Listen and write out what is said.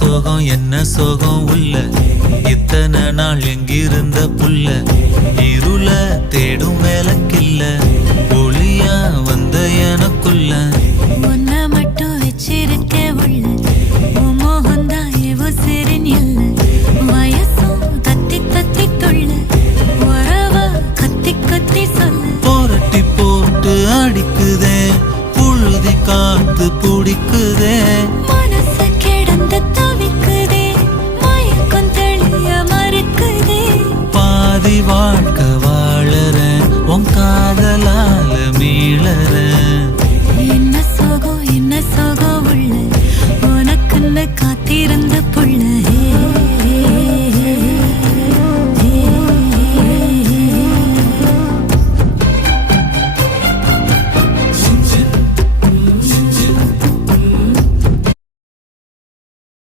சோகம் என்ன சோகம் உள்ள இத்தனை நாள் எங்கிருந்த புல்ல இருள தேடும் வேலைக்கில்ல ஒளியா வந்த எனக்குள்ள உன்னை மட்டும் வச்சிருக்க உள்ள